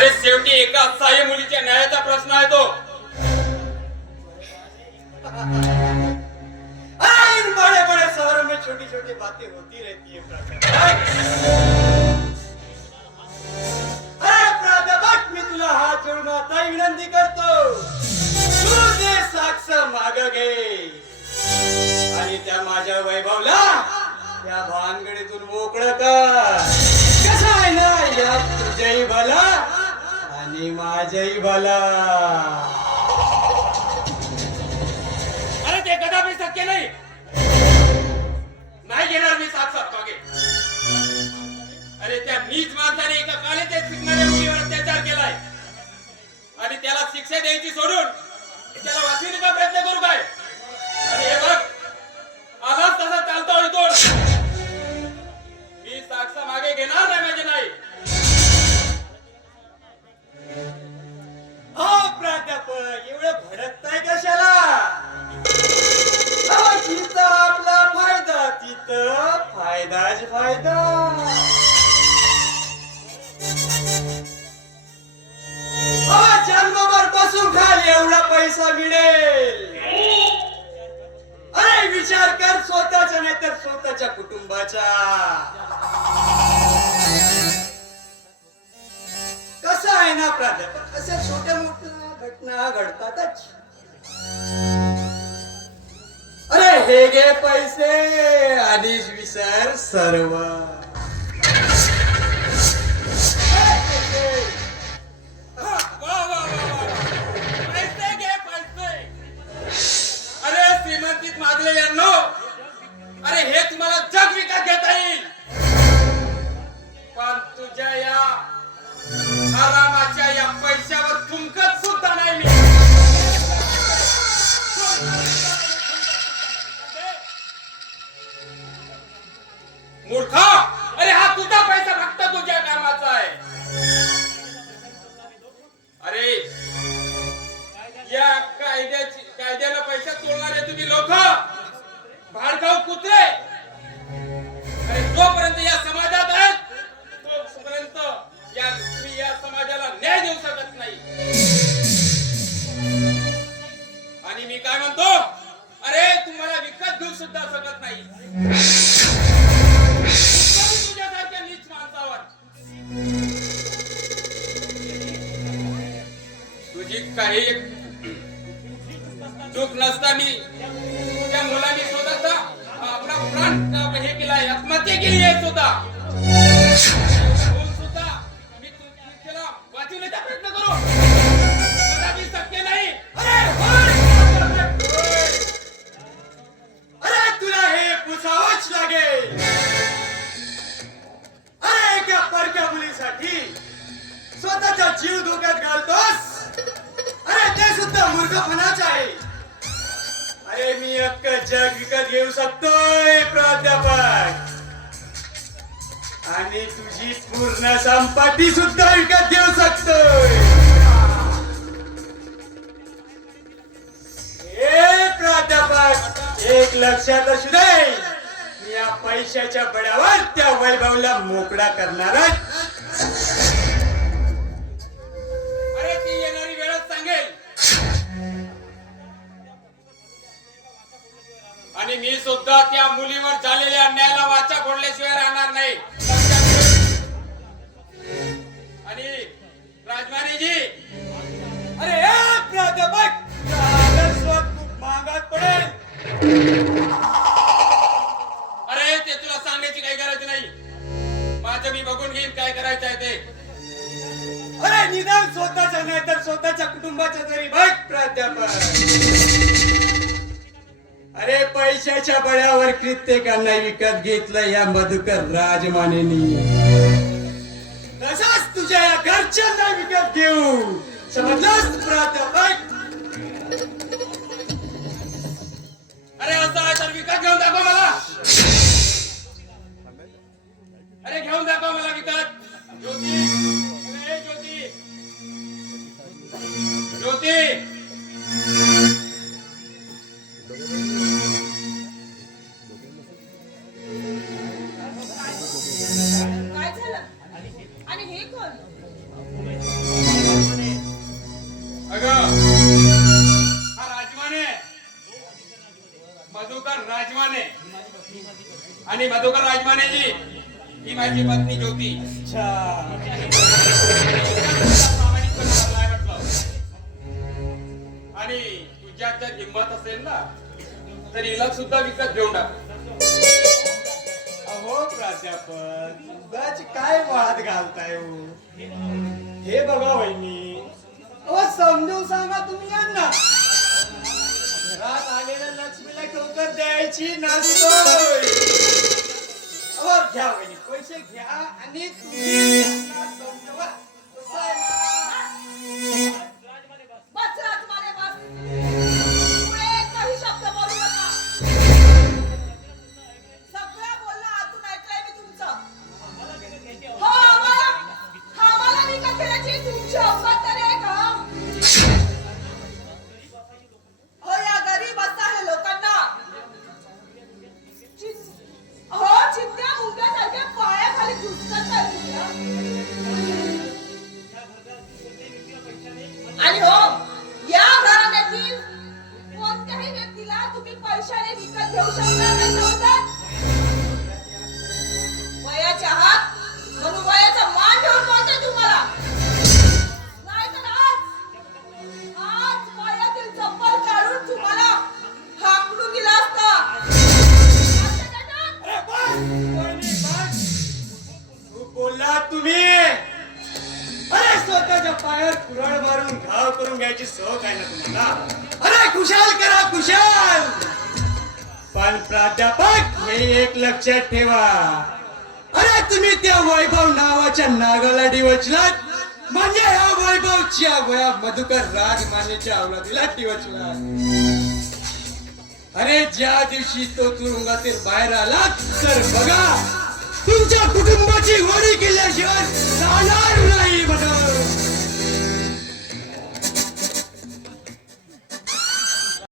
अरे शेवटी एका असहाय्य मुलीच्या न्यायाचा प्रश्न आहे तो. इन बड़े बड़े शहरों में छोटी छोटी बातें होती रहती है प्राध्यापक. अरे प्राध्यापक, मी तुला हात जोडून आता विनंती करतो, तू जे साक्ष माग घे आणि त्या माझ्या वैभवला त्या भानगडीतून मोकळं कर. कसं आहे ना, यात तुझ्याही भला आणि माझ्याही भला. अरे ते कदापि शक्य नाही. नाही घेणार मी साक्षात मागे. अरे त्या नीच माणसाने एका कॉलेजात शिकणाऱ्या मुलीवर अत्याचार केलाय आणि त्याला शिक्षा द्यायची सोडून त्याला वाचविण्याचा प्रयत्न करू काय? आणि हे बघ, आलाच तसा चालतो तो. मी साक्ष मागे घेणार नाही म्हणजे नाही. हो प्राध्यापक, एवढं भडकताय कशाला? जिथं आपला फायदा तिथं फायदाच फायदा. जन्मभर बसून खाल एवढा पैसा मिळेल. अरे विचार कर स्वतःचा नाही तर स्वतःच्या कुटुंबाचा. कसं आहे ना प्राध्यापक, अशा छोट्या मोठ्या घटना घडतातच. अरे हे घे पैसे आणि विसर सर्व. पैसे घे पैसे. अरे श्रीमंतीत मागले यांनो, अरे हे तुम्हाला जग विकत घेता येईल, पण तुझ्या या आरामाच्या या पैशावर तुमकत सुद्धा नाही मी. मूर्खा, अरे हा तुझा पैसा फक्त तुझ्या कामाचा आहे. अरे या कायद्याला पैसा तोडणारे तुम्ही लोक भाडखाऊ कुत्रे. अरे जोपर्यंत या समाजात आहेत तोपर्यंत तुम्ही या समाजाला न्याय देऊ शकत नाही. आणि मी काय म्हणतो, अरे तुम्हाला विकत घेऊ सुद्धा शकत नाही तुझ्यासारख्या नीच माणसावर. तुझी काही चूक नसता मी त्या मुलांनी स्वतःचा आपला प्राण हे केलाय, आत्महत्या केली आहे सुद्धा. मी त्याला वाचवण्याचा प्रयत्न करू, कदापि शक्य नाही. अरे तुला हे पुसावंच लागेल. अरे एका परक्या मुलीसाठी स्वतःचा जीव धोक्यात घालतोस. अरे ते सुद्धा मूर्खपणाच आहे. अरे मी अख्खं जग विकत घेऊ शकतोय प्राध्यापक, आणि तुझी पूर्ण संपत्ती सुद्धा विकत घेऊ शकतोय. हे प्राध्यापक, एक लक्षात असू दे, मी या पैशाच्या बळावर त्या वैभवला मोकळा करणारच. अरे ती येणारी वेळच सांगेल. आणि मी सुद्धा त्या मुलीवर झालेल्या अन्यायाला वाचा फोडल्याशिवाय राहणार नाही. आणि राजमानीजी, अरे प्राध्यापक, खूप महागात पडेल. अरे ते तुला सांगण्याची काही गरज नाही. माझं मी बघून घेईन काय करायचं आहे ते. अरे निदान स्वतःच्या नाही तर स्वतःच्या कुटुंबाच्या तरी बघ प्राध्यापक. अरे पैशाच्या बळावर कित्येकांना विकत घेतलं या मधुकर राजमानेनी. तसाच तुझ्या या घरच्यांना विकत घेऊ, समजलास प्राध्यापक? अरे असं आहे तर विकत घेऊन दाखव मला. अरे घेऊन दाखव मला विकत. ज्योती, अरे ज्योती, ज्योती. काय झालं? आणि हे कोण? अगं हा राजमाने मधुकर राजमाने आणि मधुकर राजमानेजी ही माझी पत्नी ज्योती. अच्छा. प्रामाणिकपणे बोललाय म्हटलं. आणि तुझ्यात जर हिंमत असेल ना तर हिला सुद्धा विकत घेऊन टाक. अहो प्राध्यापक, उगाच काय वाद घालताय हो? हे बघा वहिनी, अहो समजून सांगा तुम्ही यांना. घरात आलेल्या लक्ष्मीला ठोकर द्यायची नसतोय. अहो घ्या वहिनी, पैसे घ्या आणि तुम्ही यांना समजवा. कसं आहे ना? बस राजमाने बस. पुढे एकही शब्द बोलू नका. सगळं बोलणं आतून ऐकलंय मी तुमचं. हो आम्हाला विकत घेण्याची तुमची अवकात तरी आहे का? हो या गरीब असणाऱ्या लोकांना हो चित्त्या मुंग्यासारख्या पायाखाली घुसतात आणि हो या घराण्यातील कोणत्याही व्यक्तीला तुम्ही पैशाने विकत घेऊ शकणार नाही समजलं? वयाच्या हात म्हणून वयाचा मान ठेवून बोलतोय तुम्हाला. नाहीतर आज वयातील चप्पल काढून तुम्हाला हाकलून दिला असता. अरे बस, वहिनी बस. खूप बोलला तुम्ही. अरे स्वतःच्या पायावर कुऱ्हाड मारून घाव करून घ्यायची सवय आहे ना तुम्हाला? अरे खुशाल करा खुशाल. पण प्राध्यापक हे एक लक्षात ठेवा, अरे तुम्ही त्या वैभव नावाच्या नागाला डिवचलात म्हणजे ह्या वैभवच्या वया मधुकर राजमानेच्या अवलादीला डिवचलात. अरे ज्या दिवशी तो तुरुंगातील बाहेर आला तर बघा तुमच्या कुटुंबाची होळी केल्याशिवाय जाणार नाही.